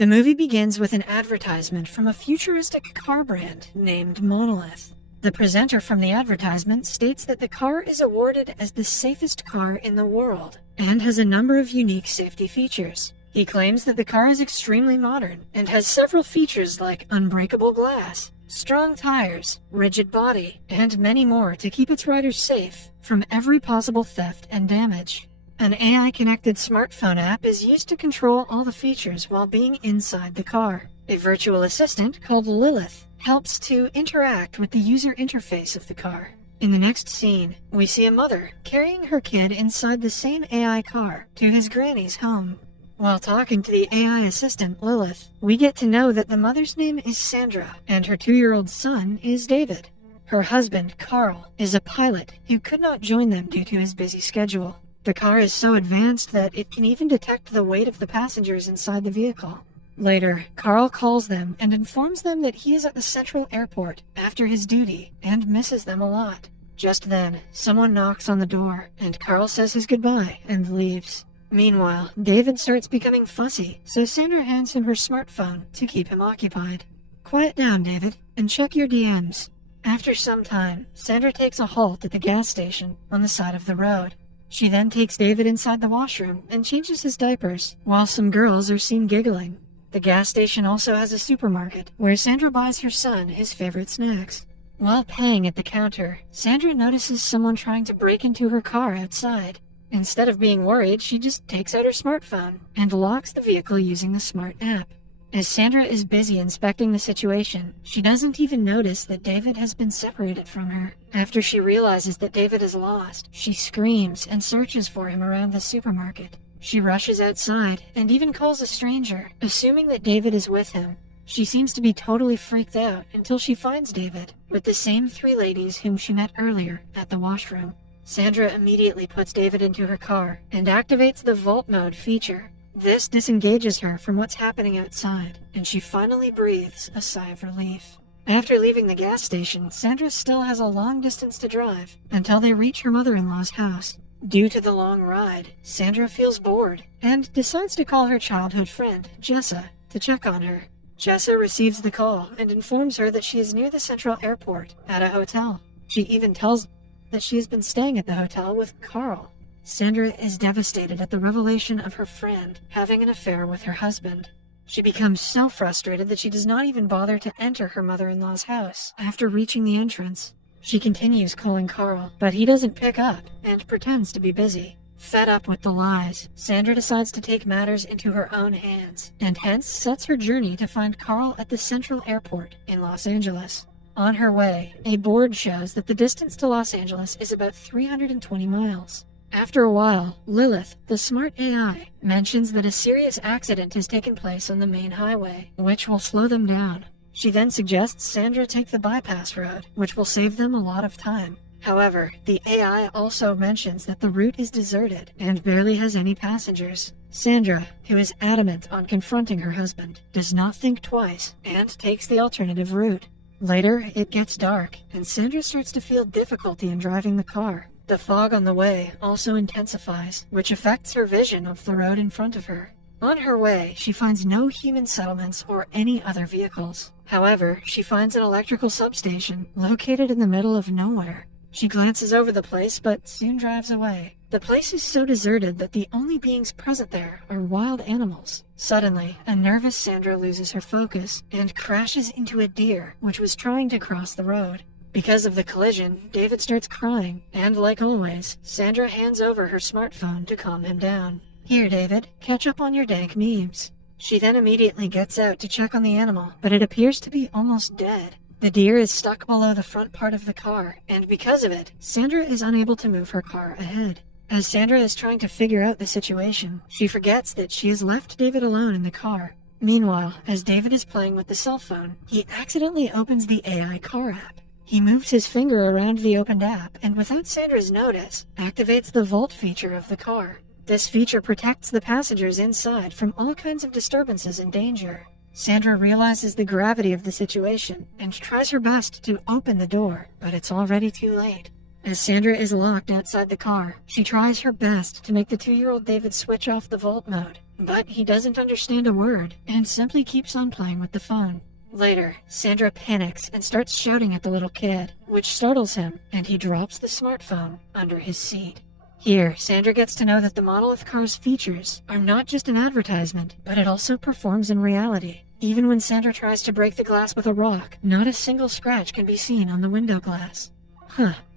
The movie begins with an advertisement from a futuristic car brand named Monolith. The presenter from the advertisement states that the car is awarded as the safest car in the world and has a number of unique safety features. He claims that the car is extremely modern and has several features like unbreakable glass, strong tires, rigid body, and many more to keep its riders safe from every possible theft and damage. An AI-connected smartphone app is used to control all the features while being inside the car. A virtual assistant called Lilith helps to interact with the user interface of the car. In the next scene, we see a mother carrying her kid inside the same AI car to his granny's home. While talking to the AI assistant, Lilith, we get to know that the mother's name is Sandra, and her 2-year-old son is David. Her husband, Carl, is a pilot who could not join them due to his busy schedule. The car is so advanced that it can even detect the weight of the passengers inside the vehicle. Later, Carl calls them and informs them that he is at the Central Airport after his duty and misses them a lot. Just then, someone knocks on the door, and Carl says his goodbye and leaves. Meanwhile, David starts becoming fussy, so Sandra hands him her smartphone to keep him occupied. Quiet down, David, and check your DMs. After some time, Sandra takes a halt at the gas station on the side of the road. She then takes David inside the washroom and changes his diapers, while some girls are seen giggling. The gas station also has a supermarket, where Sandra buys her son his favorite snacks. While paying at the counter, Sandra notices someone trying to break into her car outside. Instead of being worried, she just takes out her smartphone and locks the vehicle using the smart app. As Sandra is busy inspecting the situation, she doesn't even notice that David has been separated from her. After she realizes that David is lost, she screams and searches for him around the supermarket. She rushes outside and even calls a stranger, assuming that David is with him. She seems to be totally freaked out until she finds David with the same 3 ladies whom she met earlier at the washroom. Sandra immediately puts David into her car and activates the vault mode feature. This disengages her from what's happening outside, and she finally breathes a sigh of relief. After leaving the gas station, Sandra still has a long distance to drive until they reach her mother-in-law's house. Due to the long ride, Sandra feels bored and decides to call her childhood friend, Jessa, to check on her. Jessa receives the call and informs her that she is near the Central Airport at a hotel. She even tells that she has been staying at the hotel with Carl. Sandra is devastated at the revelation of her friend having an affair with her husband. She becomes so frustrated that she does not even bother to enter her mother-in-law's house after reaching the entrance. She continues calling Carl, but he doesn't pick up and pretends to be busy. Fed up with the lies, Sandra decides to take matters into her own hands and hence sets her journey to find Carl at the Central Airport in Los Angeles. On her way, a board shows that the distance to Los Angeles is about 320 miles. After a while, Lilith, the smart AI, mentions that a serious accident has taken place on the main highway, which will slow them down. She then suggests Sandra take the bypass road, which will save them a lot of time. However, the AI also mentions that the route is deserted and barely has any passengers. Sandra, who is adamant on confronting her husband, does not think twice and takes the alternative route. Later, it gets dark, and Sandra starts to feel difficulty in driving the car. The fog on the way also intensifies, which affects her vision of the road in front of her. On her way, she finds no human settlements or any other vehicles. However, she finds an electrical substation located in the middle of nowhere. She glances over the place, but soon drives away. The place is so deserted that the only beings present there are wild animals. Suddenly, a nervous Sandra loses her focus and crashes into a deer, which was trying to cross the road. Because of the collision, David starts crying, and like always, Sandra hands over her smartphone to calm him down. Here, David, catch up on your dank memes. She then immediately gets out to check on the animal, but it appears to be almost dead. The deer is stuck below the front part of the car, and because of it, Sandra is unable to move her car ahead. As Sandra is trying to figure out the situation, she forgets that she has left David alone in the car. Meanwhile, as David is playing with the cell phone, he accidentally opens the AI car app. He moves his finger around the opened app and without Sandra's notice, activates the vault feature of the car. This feature protects the passengers inside from all kinds of disturbances and danger. Sandra realizes the gravity of the situation and tries her best to open the door, but it's already too late. As Sandra is locked outside the car, she tries her best to make the 2-year-old David switch off the vault mode, but he doesn't understand a word and simply keeps on playing with the phone. Later, Sandra panics and starts shouting at the little kid, which startles him, and he drops the smartphone under his seat. Here, Sandra gets to know that the Monolith car's features are not just an advertisement, but it also performs in reality. Even when Sandra tries to break the glass with a rock, not a single scratch can be seen on the window glass.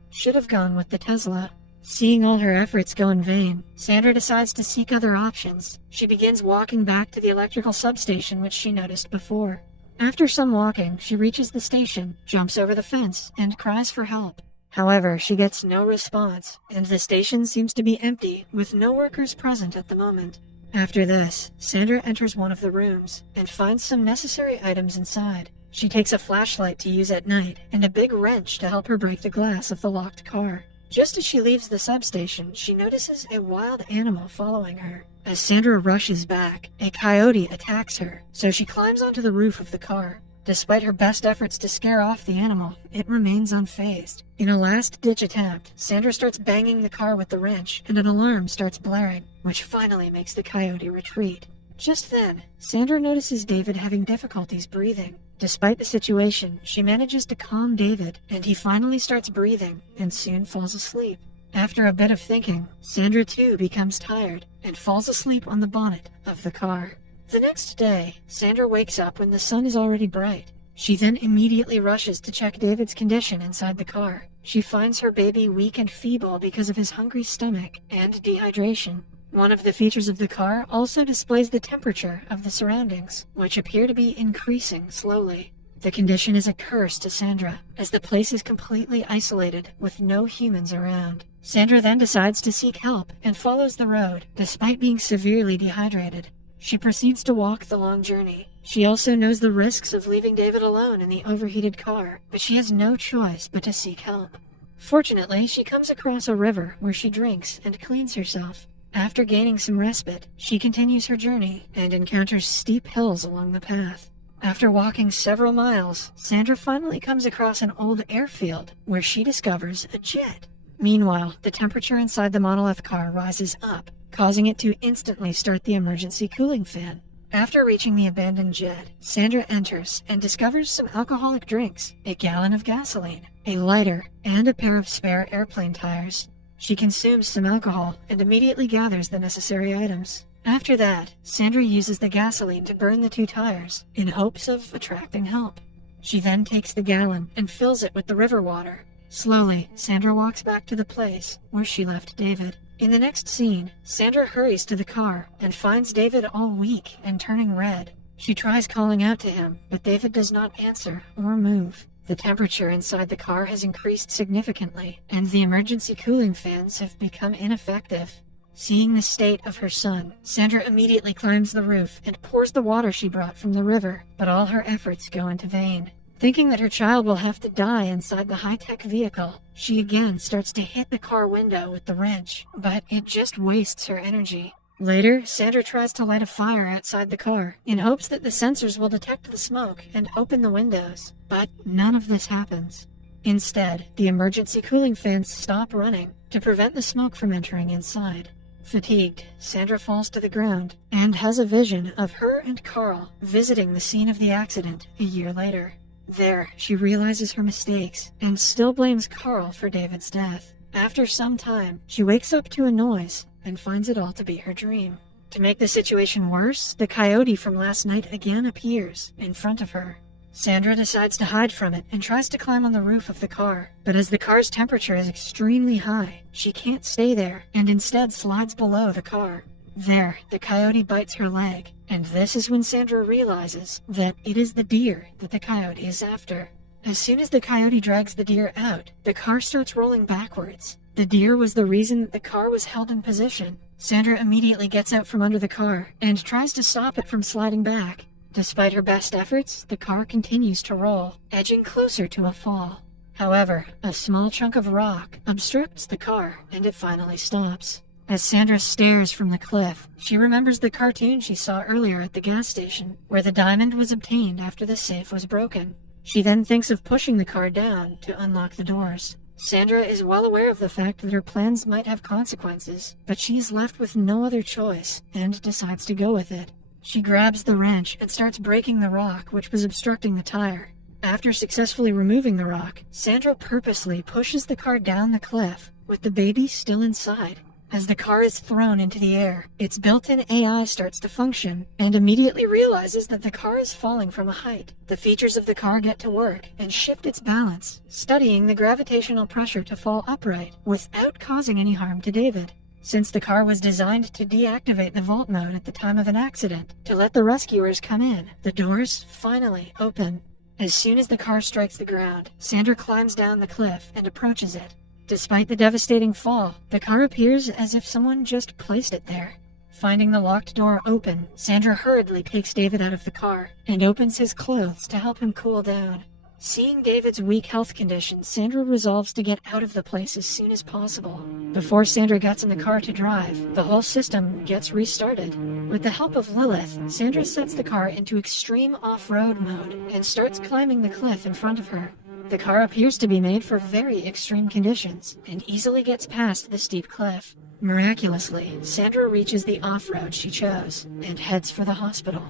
Should have gone with the Tesla. Seeing all her efforts go in vain, Sandra decides to seek other options. She begins walking back to the electrical substation which she noticed before. After some walking, she reaches the station, jumps over the fence, and cries for help. However, she gets no response, and the station seems to be empty, with no workers present at the moment. After this, Sandra enters one of the rooms, and finds some necessary items inside. She takes a flashlight to use at night, and a big wrench to help her break the glass of the locked car. Just as she leaves the substation, she notices a wild animal following her. As Sandra rushes back, a coyote attacks her, so she climbs onto the roof of the car. Despite her best efforts to scare off the animal, it remains unfazed. In a last-ditch attempt, Sandra starts banging the car with the wrench, and an alarm starts blaring, which finally makes the coyote retreat. Just then, Sandra notices David having difficulties breathing. Despite the situation, she manages to calm David, and he finally starts breathing and soon falls asleep. After a bit of thinking, Sandra too becomes tired and falls asleep on the bonnet of the car. The next day, Sandra wakes up when the sun is already bright. She then immediately rushes to check David's condition inside the car. She finds her baby weak and feeble because of his hungry stomach and dehydration. One of the features of the car also displays the temperature of the surroundings, which appear to be increasing slowly. The condition is a curse to Sandra, as the place is completely isolated with no humans around. Sandra then decides to seek help and follows the road, despite being severely dehydrated. She proceeds to walk the long journey. She also knows the risks of leaving David alone in the overheated car, but she has no choice but to seek help. Fortunately, she comes across a river where she drinks and cleans herself. After gaining some respite, she continues her journey and encounters steep hills along the path. After walking several miles, Sandra finally comes across an old airfield where she discovers a jet. Meanwhile, the temperature inside the Monolith car rises up, causing it to instantly start the emergency cooling fan. After reaching the abandoned jet, Sandra enters and discovers some alcoholic drinks, a gallon of gasoline, a lighter, and a pair of spare airplane tires. She consumes some alcohol and immediately gathers the necessary items. After that, Sandra uses the gasoline to burn the 2 tires, in hopes of attracting help. She then takes the gallon and fills it with the river water. Slowly, Sandra walks back to the place where she left David. In the next scene, Sandra hurries to the car and finds David all weak and turning red. She tries calling out to him, but David does not answer or move. The temperature inside the car has increased significantly, and the emergency cooling fans have become ineffective. Seeing the state of her son, Sandra immediately climbs the roof and pours the water she brought from the river, but all her efforts go into vain. Thinking that her child will have to die inside the high-tech vehicle, she again starts to hit the car window with the wrench, but it just wastes her energy. Later, Sandra tries to light a fire outside the car, in hopes that the sensors will detect the smoke and open the windows, but none of this happens. Instead, the emergency cooling fans stop running to prevent the smoke from entering inside. Fatigued, Sandra falls to the ground and has a vision of her and Carl visiting the scene of the accident a year later. There, she realizes her mistakes and still blames Carl for David's death. After some time, she wakes up to a noise and finds it all to be her dream. To make the situation worse, the coyote from last night again appears in front of her. Sandra decides to hide from it and tries to climb on the roof of the car, but as the car's temperature is extremely high, she can't stay there and instead slides below the car. There, the coyote bites her leg, and this is when Sandra realizes that it is the deer that the coyote is after. As soon as the coyote drags the deer out, the car starts rolling backwards. The deer was the reason that the car was held in position. Sandra immediately gets out from under the car and tries to stop it from sliding back. Despite her best efforts, the car continues to roll, edging closer to a fall. However, a small chunk of rock obstructs the car, and it finally stops. As Sandra stares from the cliff, she remembers the cartoon she saw earlier at the gas station, where the diamond was obtained after the safe was broken. She then thinks of pushing the car down to unlock the doors. Sandra is well aware of the fact that her plans might have consequences, but she is left with no other choice and decides to go with it. She grabs the wrench and starts breaking the rock which was obstructing the tire. After successfully removing the rock, Sandra purposely pushes the car down the cliff, with the baby still inside. As the car is thrown into the air, its built-in AI starts to function and immediately realizes that the car is falling from a height. The features of the car get to work and shift its balance, studying the gravitational pressure to fall upright without causing any harm to David. Since the car was designed to deactivate the vault mode at the time of an accident to let the rescuers come in, the doors finally open. As soon as the car strikes the ground, Sandra climbs down the cliff and approaches it. Despite the devastating fall, the car appears as if someone just placed it there. Finding the locked door open, Sandra hurriedly takes David out of the car and opens his clothes to help him cool down. Seeing David's weak health condition, Sandra resolves to get out of the place as soon as possible. Before Sandra gets in the car to drive, the whole system gets restarted. With the help of Lilith, Sandra sets the car into extreme off-road mode and starts climbing the cliff in front of her. The car appears to be made for very extreme conditions and easily gets past the steep cliff. Miraculously, Sandra reaches the off-road she chose and heads for the hospital.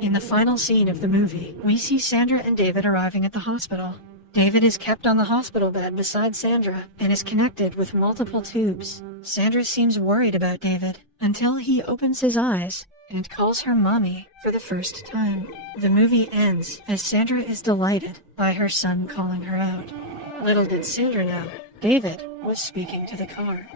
In the final scene of the movie, we see Sandra and David arriving at the hospital. David is kept on the hospital bed beside Sandra and is connected with multiple tubes. Sandra seems worried about David until he opens his eyes and calls her mommy for the first time. The movie ends as Sandra is delighted by her son calling her out. Little did Sandra know, David was speaking to the car.